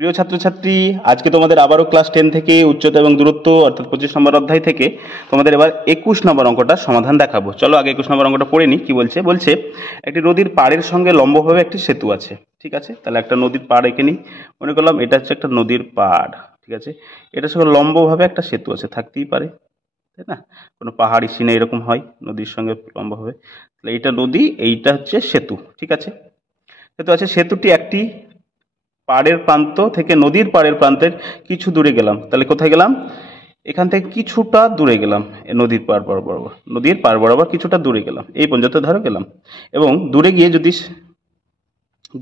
প্রিয় ছাত্রছাত্রী, আজকে তোমাদের আবারও ক্লাস 10 থেকে উচ্চতা এবং দূরত্ব অর্থাৎ 25 নম্বর অধ্যায় থেকে তোমাদের এবার 21 নম্বর অঙ্কটার সমাধান দেখাবো। চলো আগে 21 নম্বর অঙ্কটা পড়ে নিই। কি বলছে? বলছে একটি নদীর পাড়ের সঙ্গে লম্বভাবে একটি সেতু আছে। ঠিক আছে, তাহলে একটা নদীর পাড় এঁকে নিই। মনে করলাম এটা হচ্ছে একটা নদীর পাড়। ঠিক আছে, এটার সঙ্গে লম্বভাবে একটা সেতু আছে, থাকতেই পারে, তাই না? কোনো পাহাড়ি সিনে এরকম হয় নদীর সঙ্গে লম্বভাবে। তাহলে এইটা নদী, এইটা হচ্ছে সেতু। ঠিক আছে, সেতু আছে। সেতুটি একটি পাড়ের প্রান্ত থেকে নদীর পাড়ের প্রান্তের কিছু দূরে গেলাম। তাহলে কোথায় গেলাম? এখান থেকে কিছুটা দূরে গেলাম, নদীর পাড় বরাবর, নদীর পাড় বরাবর কিছুটা দূরে গেলাম, এই পর্যন্ত ধরো গেলাম। এবং দূরে গিয়ে যদি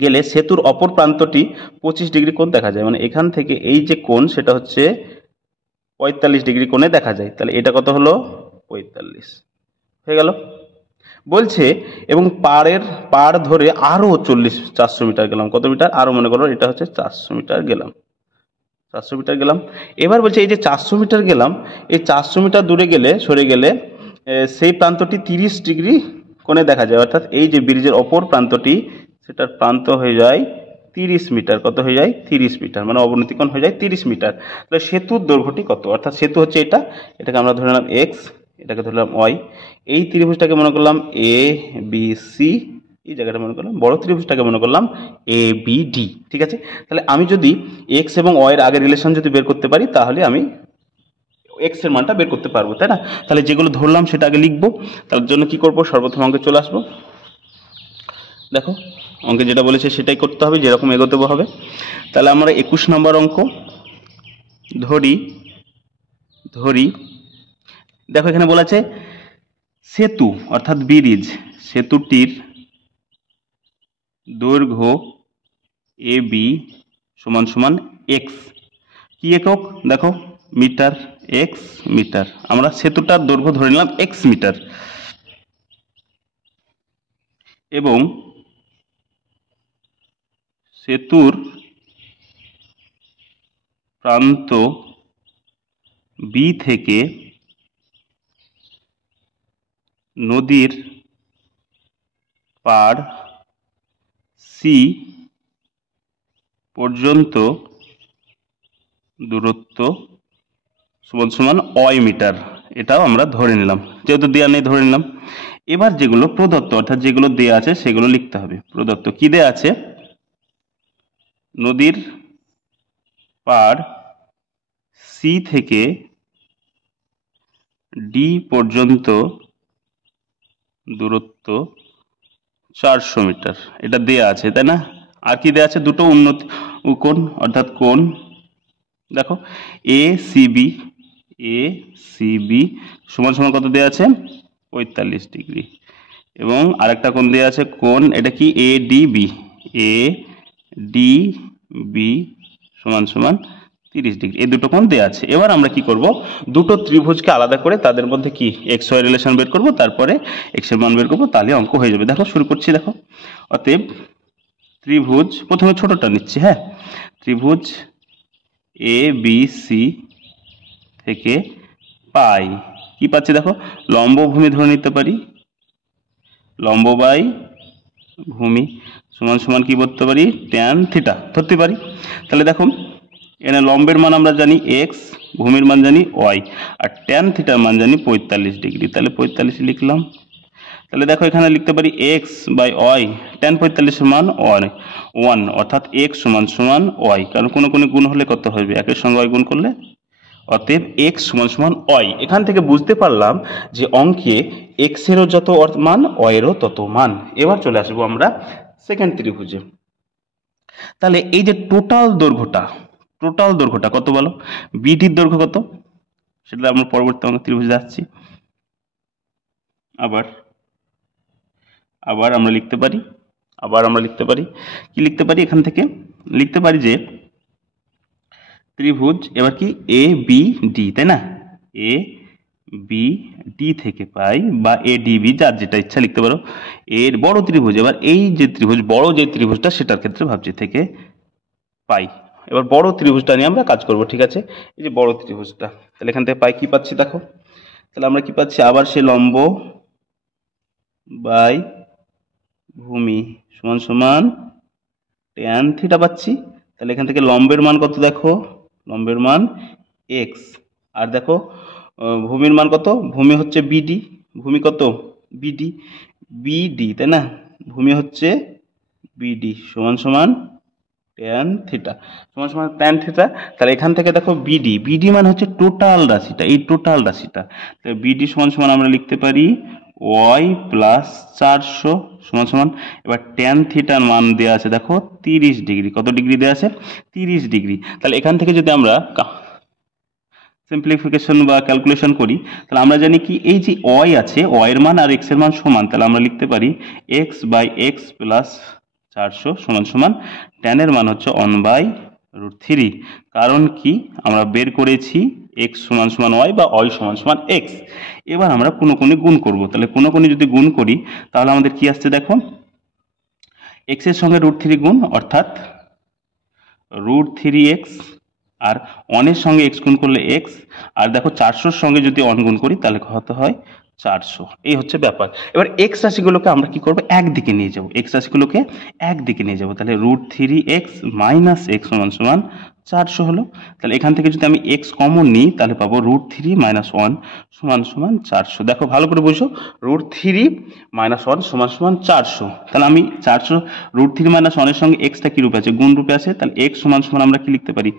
গেলে সেতুর অপর প্রান্তটি 25 ডিগ্রি কোণ দেখা যায়। মানে এখান থেকে এই যে কোণ, সেটা হচ্ছে 45 ডিগ্রি কোণে দেখা যায়। তাহলে এটা কত হলো? 45 হয়ে গেল। বলছে এবং পাড় ধরে আরো 400 মিটার গেলাম। কত মিটার? আরো, মনে করো এটা হচ্ছে 400 মিটার গেলাম। 400 মিটার গেলাম। এবার বলছে এই যে 400 মিটার গেলাম, এই 400 মিটার দূরে গেলে, সরে গেলে সেই প্রান্তটি 30 ডিগ্রি কোণে দেখা যায়। অর্থাৎ এই যে ব্রিজের অপর প্রান্তটি, সেটার প্রান্ত হয়ে যায় 30 মিটার। কত হয়ে যায়? 30 মিটার, মানে অবনতি কোণ হয়ে যায় 30 মিটার। তাহলে সেতুর দৈর্ঘ্যটি কত? অর্থাৎ সেতু হচ্ছে এটা, এটাকে আমরা ধরে নিলাম এক্স, এটাকে ধরলাম ওয়াই। এই ত্রিভুজটাকে মনে করলাম এ বি সি, এই জায়গাটা মনে করলাম বড় ত্রিভুজটাকে মনে করলাম এ বি ডি। ঠিক আছে, তাহলে আমি যদি এক্স এবং ওয়াই এর আগের রিলেশন যদি বের করতে পারি, তাহলে আমি এক্স এর মানটা বের করতে পারবো, তাই না? তাহলে যেগুলো ধরলাম সেটা আগে লিখবো। তার জন্য কি করব? সর্বপ্রথম অঙ্কে চলে আসবো। দেখো, অঙ্কে যেটা বলেছে সেটাই করতে হবে, যেরকম এগোতে হবে। তাহলে আমরা 21 নম্বর অঙ্ক ধরি। দেখো এখানে বলেছে সেতু অর্থাৎ ব্রিজ, সেতুটির দৈর্ঘ্য এ বি সমান সমান এক্স। কি একক? দেখো মিটার, এক্স মিটার। আমরা সেতুটার দৈর্ঘ্য ধরে নিলাম এক্স মিটার। এবং সেতুর প্রান্ত বি থেকে নদীর পাড় সি পর্যন্ত দূরত্ব সমান সমান ওয়াই মিটার। এটাও আমরা ধরে নিলাম, যেহেতু দেয়া নেই ধরে নিলাম। এবার যেগুলো প্রদত্ত, অর্থাৎ যেগুলো দেয়া আছে সেগুলো লিখতে হবে। প্রদত্ত কি দেয়া আছে? নদীর পাড় সি থেকে ডি পর্যন্ত দূরত্ব 400 মিটার, এটা দেয়া আছে, তাই না? আর কি দেয়া আছে? দুটো উন্নতি কোণ, অর্থাৎ কোণ। দেখো এ সি বি সমান সমান কত দেয়া আছে? 45 ডিগ্রি। এবং আরেকটা কোণ দেয়া আছে, কোণ এটা কি? এ ডি বি সমান সমান 30 ডিগ্রি। এই দুটো কোণ দেয়া আছে। এবার আমরা কি করব? দুটো ত্রিভুজকে আলাদা করে তাদের মধ্যে কি এক্স ওয়াই রিলেশন বের করব, তারপরে এক্স এর মান বের করব, তাহলে অঙ্ক হয়ে যাবে। দেখো শুরু করছি। দেখো, অতএব ত্রিভুজ, প্রথমে ছোটটা নিচ্ছি, হ্যাঁ। ত্রিভুজ এ বি সি থেকে পাই কি পাচ্ছি? দেখো লম্ব ভূমি ধরে নিতে পারি, লম্ব বাই ভূমি সমান সমান কি বলতে পারি? ট্যান থিটা ধরতে পারি। তাহলে দেখো এখানে লম্বের মান আমরা জানি এক্স, ভূমির মান জানি ওয়াই, আর ট্যান থিটার মান জানি 45 ডিগ্রি। তাহলে 45 লিখলাম। তাহলে দেখো এখানে লিখতে পারি এক্স বাই ওয়াই, ট্যান 45 এর মান ওয়ান, অর্থাৎ এক্স সমান সমান ওয়াই, কারণ কোনো কোনো গুণ হলে কত হবে? একের সঙ্গে ওয়াই গুণ করলে। অতএব এক্স সমান সমান ওয়াই। এখান থেকে বুঝতে পারলাম যে অঙ্কে এক্স এরও যত মান, ওয়াই এরও তত মান। এবার চলে আসবো আমরা সেকেন্ড ত্রিভুজে। তাহলে এই যে টোটাল দৈর্ঘ্যটা কত বলো? বিডির দৈর্ঘ্য কত? সেটা আমরা পরবর্তী অঙ্কে ত্রিভুজে যাচ্ছি। আবার আমরা লিখতে পারি কি লিখতে পারি? এখান থেকে লিখতে পারি যে ত্রিভুজ এবার কি এ বি ডি, তাই না? এ বি ডি থেকে পাই, বা এ ডি বি, যার যেটা ইচ্ছা লিখতে পারো। এর বড় ত্রিভুজ, এবার এই যে ত্রিভুজ, বড় যে ত্রিভুজটা, সেটার ক্ষেত্রে ভাবছি থেকে পাই। এবার বড় ত্রিভুজটা নিয়ে আমরা কাজ করব। ঠিক আছে, এই যে বড় ত্রিভুজটা, তাহলে এখান থেকে পাই কি পাচ্ছি? দেখো তাহলে আমরা কি পাচ্ছি? আবার সে লম্ব বাই ভূমি সমান সমান ট্যান থিটা পাচ্ছি। তাহলে এখান থেকে লম্বের মান কত দেখো, লম্বের মান এক্স। আর দেখো ভূমির মান কত, ভূমি হচ্ছে বিডি, ভূমি কত বিডি, বিডি তাই না, ভূমি হচ্ছে বিডি সমান সমান ট্যান থিটা, সমান সমান ট্যান থিটা। তাহলে এখান থেকে দেখো বিডি, বিডি মানে হচ্ছে টোটাল রাশিটা, এই টোটাল রাশিটা। তাহলে বিডি সমান সমান আমরা লিখতে পারি ওয়াই প্লাস 400 সমান সমান, এবার ট্যান থিটার মান দেওয়া আছে দেখো 30 ডিগ্রি, কত ডিগ্রি দেওয়া আছে 30 ডিগ্রি। তাহলে এখান থেকে যদি আমরা সিম্পলিফিকেশন বা ক্যালকুলেশন করি, তাহলে আমরা জানি কি এই যে ওয়াই আছে, ওয়াই এর মান আর এক্স এর মান সমান, তাহলে আমরা লিখতে পারি এক্স বাই এক্স প্লাস 400 সমান সমান ট্যান এর মান হচ্ছে 1/√3। কারণ কি আমরা বের করেছি এক্স সমান সমান ওয়াই বা ওয়াই সমান সমান এক্স। এবার আমরা কোণে গুণ করব, তাহলে কোণে যদি গুণ করি তাহলে আমাদের কি আসছে দেখো, এক্স এর সঙ্গে √3 গুণ অর্থাৎ √3x, আর অনের সঙ্গে এক্স গুণ করলে এক্স, আর দেখো 400-র সঙ্গে যদি অন গুণ করি তাহলে কত হয় 400। এই হচ্ছে ব্যাপার। এবার এক্স রাশিগুলোকে আমরা কি করব, একদিকে নিয়ে যাব, এক্স রাশিগুলোকে একদিকে নিয়ে যাব। তাহলে √3x মাইনাস এক্স সমান সমান 400 হলো। তাহলে এখান থেকে যদি আমি এক্স কমন নিই তাহলে পাবো √3 মাইনাস 1 সমান সমান 400। দেখো ভালো করে বুঝো, √3 মাইনাস 1 সমান সমান 400। তাহলে আমি 400 √3 মাইনাস 1 এর সঙ্গে এক্সটা কি রূপে আছে, গুণ রূপে আছে। তাহলে এক্স সমান সমান আমরা কি লিখতে পারি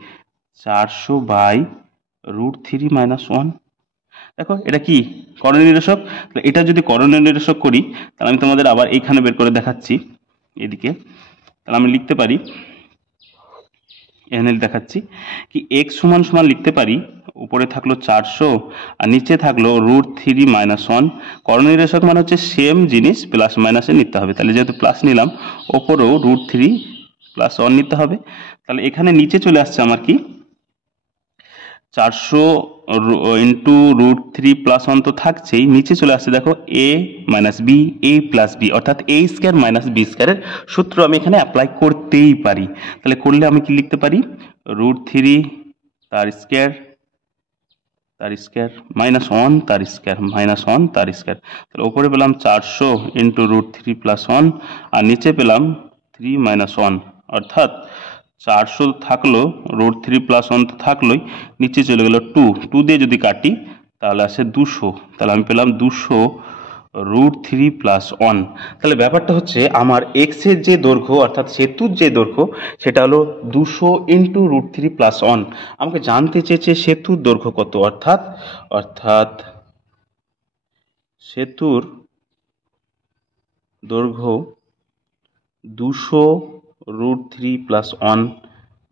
400 বাই √3 মাইনাস 1। দেখো এটা কি করণীয় নিরসক, তাহলে এটা যদি করণীয় নিরসক করি তাহলে আমি তোমাদের আবার এইখানে বের করে দেখাচ্ছি এদিকে। তাহলে আমি লিখতে পারি, এখানে দেখাচ্ছি কি এক্স সমান সমান লিখতে পারি, উপরে থাকলো 400 আর নিচে থাকলো √3 মাইনাস 1। করণীয় নিরসক মানে হচ্ছে সেম জিনিস প্লাস মাইনাসে নিতে হবে, তাহলে যেহেতু প্লাস নিলাম ওপরেও √3 প্লাস 1 নিতে হবে। তাহলে এখানে নিচে চলে আসছে আমার কি 400 ইন্টু √3 প্লাস 1 তো থাকছেই, নিচে চলে আসছে দেখো a minus B, a plus B, অর্থাৎ a স্কয়ার মাইনাস বি স্কয়ারের সূত্র আমি এখানে অ্যাপ্লাই করতেই পারি। তাহলে করলে আমি কি লিখতে পারি √3 তার স্কয়ার মাইনাস 1 তার স্কয়ার মাইনাস 1 তার স্কয়ার। তাহলে উপরে পেলাম 400 ইন্টু √3 প্লাস 1 আর নিচে পেলাম 3 মাইনাস 1, অর্থাৎ 400 থাকলো, √3 প্লাস 1 তো থাকলোই, নিচে চলে গেল 2 দিয়ে যদি কাটি তাহলে আসে 200। তাহলে আমি পেলাম 200 √3 প্লাস 1। তাহলে ব্যাপারটা হচ্ছে আমার এক্স এর যে দৈর্ঘ্য অর্থাৎ সেতুর যে দৈর্ঘ্য সেটা হলো 200 ইন্টু √3 প্লাস 1। আমাকে জানতে চেয়েছে সেতুর দৈর্ঘ্য কত, অর্থাৎ সেতুর দৈর্ঘ্য 200 √3 প্লাস 1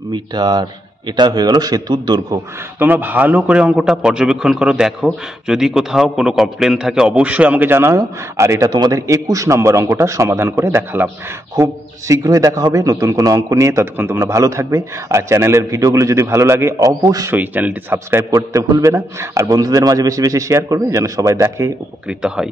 মিটার। এটা হয়ে গেল সেতুর দৈর্ঘ্য। তোমরা ভালো করে অঙ্কটা পর্যবেক্ষণ করো, দেখো যদি কোথাও কোনো কমপ্লেন থাকে অবশ্যই আমাকে জানাও। আর এটা তোমাদের 21 নম্বর অঙ্কটা সমাধান করে দেখালাম। খুব শীঘ্রই দেখা হবে নতুন কোনো অঙ্ক নিয়ে, ততক্ষণ তোমরা ভালো থাকবে। আর চ্যানেলের ভিডিওগুলো যদি ভালো লাগে অবশ্যই চ্যানেলটি সাবস্ক্রাইব করতে ভুলবে না, আর বন্ধুদের মাঝে বেশি বেশি শেয়ার করবে যেন সবাই দেখে উপকৃত হয়।